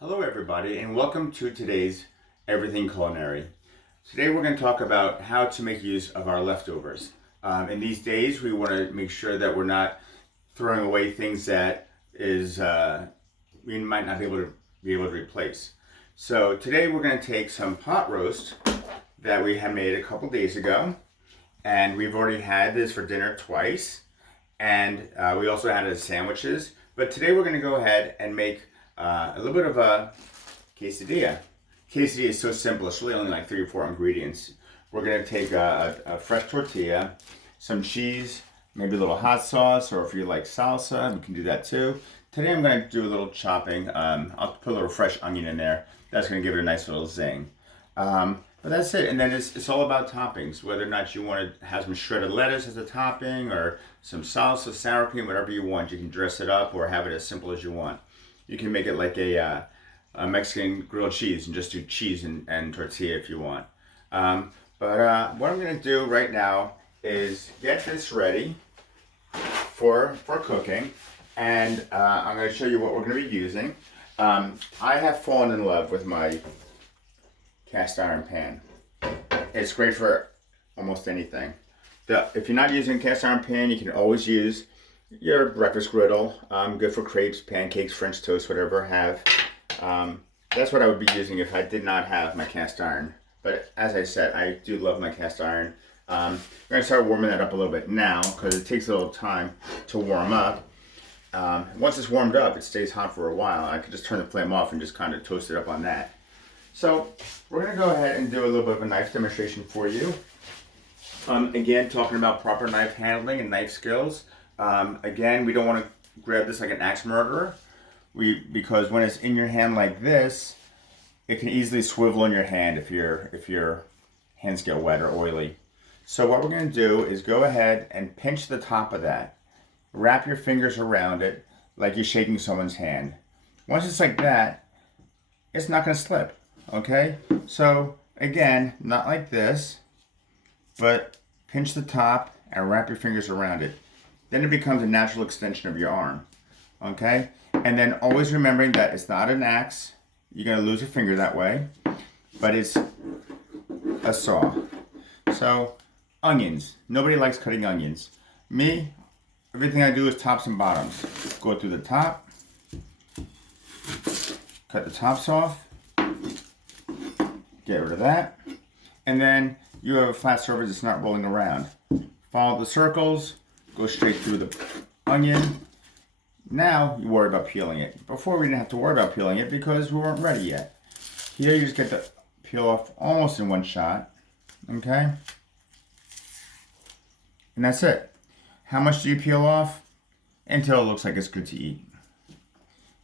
Hello everybody and welcome to today's Everything Culinary. Today we're going to talk about how to make use of our leftovers. In these days we want to make sure that we're not throwing away things that we might not be able to replace. So today we're going to take some pot roast that we had made a couple days ago, and we've already had this for dinner twice, and we also had it as sandwiches. But today we're going to go ahead and make a little bit of a quesadilla. Quesadilla is so simple. It's really only like 3 or 4 ingredients. We're going to take a fresh tortilla, some cheese, maybe a little hot sauce, or if you like salsa, we can do that too. Today I'm going to do a little chopping. I'll put a little fresh onion in there. That's going to give it a nice little zing. But that's it. And then it's all about toppings. Whether or not you want to have some shredded lettuce as a topping, or some salsa, sour cream, whatever you want. You can dress it up or have it as simple as you want. You can make it like a Mexican grilled cheese and just do cheese and tortilla if you want. But what I'm going to do right now is get this ready for cooking. And I'm going to show you what we're going to be using. I have fallen in love with my cast iron pan. It's great for almost anything. If you're not using a cast iron pan, you can always use your breakfast griddle. Good for crepes, pancakes, French toast, whatever I have. That's what I would be using if I did not have my cast iron. But as I said, I do love my cast iron. I'm going to start warming that up a little bit now because it takes a little time to warm up. Once it's warmed up, it stays hot for a while. I could just turn the flame off and just kind of toast it up on that. So we're going to go ahead and do a little bit of a knife demonstration for you. Again, talking about proper knife handling and knife skills. Again, we don't want to grab this like an axe murderer, because when it's in your hand like this, it can easily swivel in your hand if your hands get wet or oily. So what we're going to do is go ahead and pinch the top of that. Wrap your fingers around it like you're shaking someone's hand. Once it's like that, it's not going to slip. Okay? So again, not like this, but pinch the top and wrap your fingers around it. Then it becomes a natural extension of your arm. Okay? And then always remembering that it's not an axe. You're going to lose a finger that way. But it's a saw. So, onions. Nobody likes cutting onions. Me, everything I do is tops and bottoms. Go through the top. Cut the tops off. Get rid of that. And then you have a flat surface that's not rolling around. Follow the circles. Go straight through the onion. Now you worry about peeling it. Before we didn't have to worry about peeling it because we weren't ready yet. Here you just get the peel off almost in one shot. Okay? And that's it. How much do you peel off? Until it looks like it's good to eat.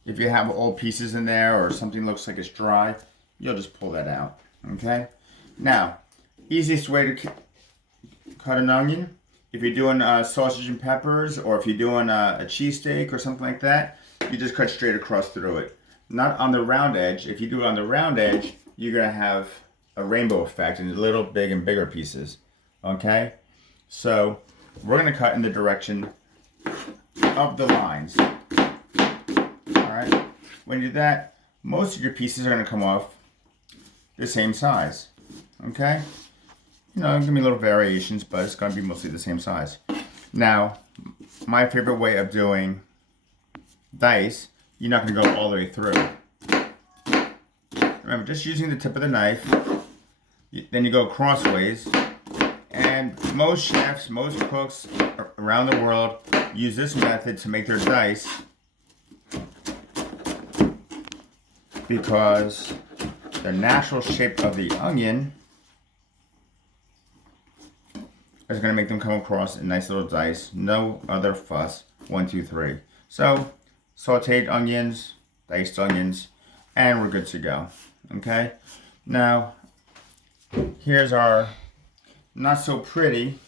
If you have old pieces in there or something looks like it's dry, you'll just pull that out. Okay? Now, easiest way to cut an onion. If you're doing sausage and peppers, or if you're doing a cheesesteak or something like that, you just cut straight across through it. Not on the round edge. If you do it on the round edge, you're going to have a rainbow effect and little, big, and bigger pieces. Okay? So, we're going to cut in the direction of the lines. Alright? When you do that, most of your pieces are going to come off the same size. Okay? You know, give me little variations, but it's going to be mostly the same size. Now, my favorite way of doing dice, you're not going to go all the way through. Remember, just using the tip of the knife, then you go crossways, and most chefs, most cooks around the world use this method to make their dice because the natural shape of the onion is going to make them come across in nice little dice. No other fuss. 1, 2, 3. So, sauteed onions, diced onions, and we're good to go. Okay? Now, here's our not so pretty,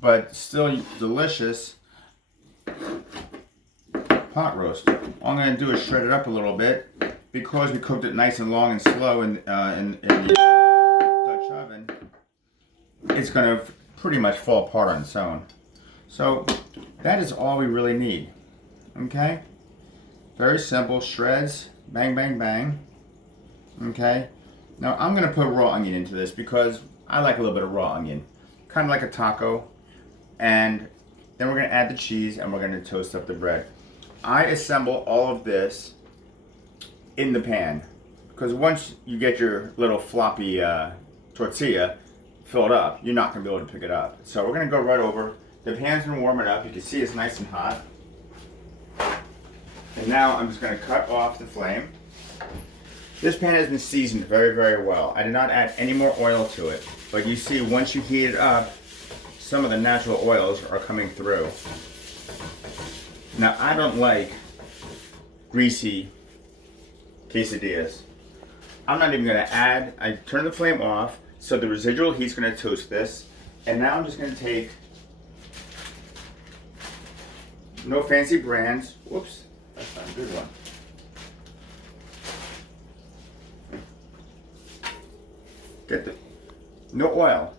but still delicious pot roast. All I'm going to do is shred it up a little bit because we cooked it nice and long and slow in the Dutch oven. It's going to pretty much fall apart on its own. So that is all we really need. Okay? Very simple shreds Bang, bang, bang. Okay. Now I'm gonna put raw onion into this because I like a little bit of raw onion, kind of like a taco. And then we're gonna add the cheese and we're gonna toast up the bread. I assemble all of this in the pan because once you get your little floppy tortilla filled up, you're not gonna be able to pick it up. So we're gonna go right over. The pan's been warming up. You can see it's nice and hot. And now I'm just gonna cut off the flame. This pan has been seasoned very, very well. I did not add any more oil to it, but you see once you heat it up, some of the natural oils are coming through. Now I don't like greasy quesadillas. I'm not even gonna add, I turn the flame off, so the residual heat's gonna toast this. And now I'm just gonna take, no fancy brands, whoops, that's not a good one. No oil.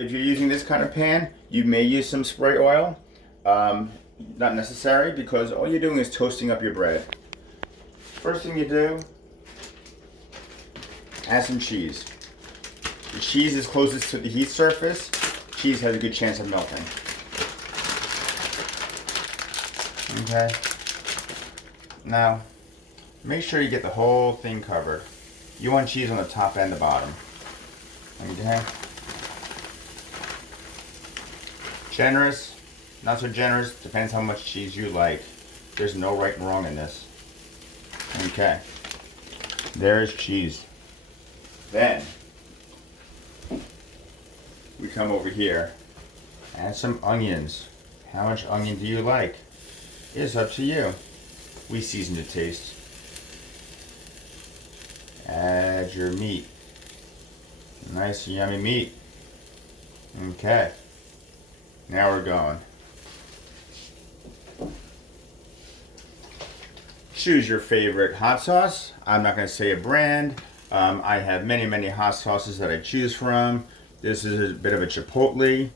If you're using this kind of pan, you may use some spray oil. Not necessary because all you're doing is toasting up your bread. First thing you do, add some cheese. The cheese is closest to the heat surface. Cheese has a good chance of melting. Okay. Now, make sure you get the whole thing covered. You want cheese on the top and the bottom. Okay. Generous, not so generous, depends how much cheese you like. There's no right and wrong in this. Okay. There's cheese. Then, we come over here, add some onions. How much onion do you like? It's up to you. We season to taste. Add your meat. Nice yummy meat. Okay. Now we're going. Choose your favorite hot sauce. I'm not going to say a brand. I have many, many hot sauces that I choose from. This is a bit of a chipotle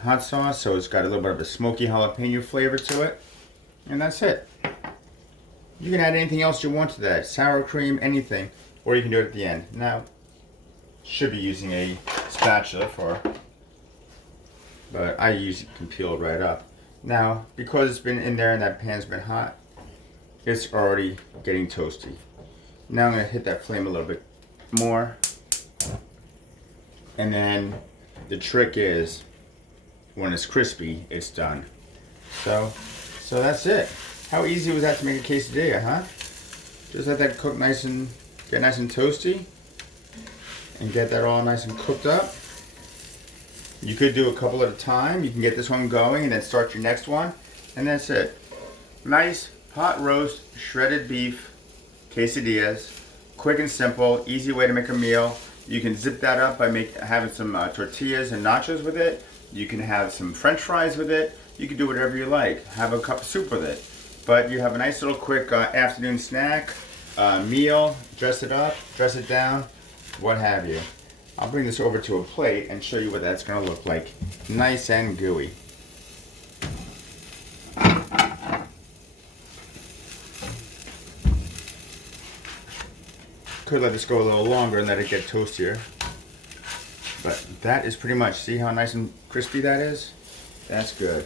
hot sauce, so it's got a little bit of a smoky jalapeno flavor to it. And that's it. You can add anything else you want to that. Sour cream, anything. Or you can do it at the end. Now, should be using a spatula for, but I can peel it right up. Now, because it's been in there and that pan's been hot, it's already getting toasty. Now I'm going to hit that flame a little bit more. And then the trick is, when it's crispy, it's done. So that's it. How easy was that to make a quesadilla, huh? Just let that cook nice and, get nice and toasty. And get that all nice and cooked up. You could do a couple at a time. You can get this one going and then start your next one. And that's it. Nice pot roast shredded beef quesadillas. Quick and simple, easy way to make a meal. You can zip that up by having some tortillas and nachos with it. You can have some french fries with it. You can do whatever you like. Have a cup of soup with it. But you have a nice little quick afternoon snack, meal, dress it up, dress it down, what have you. I'll bring this over to a plate and show you what that's going to look like. Nice and gooey. Could let this go a little longer and let it get toastier. But that is pretty much, see how nice and crispy that is? That's good.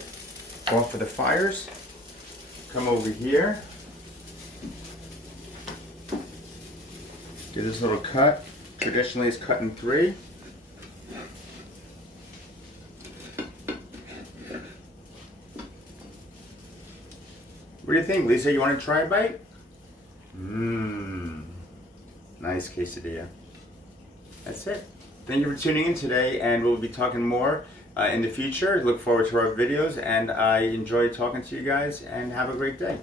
Off for the fires. Come over here. Do this little cut. Traditionally it's cut in 3. What do you think, Lisa? You want to try a bite? Nice quesadilla. That's it. Thank you for tuning in today, and we'll be talking more in the future. Look forward to our videos, and I enjoy talking to you guys, and have a great day.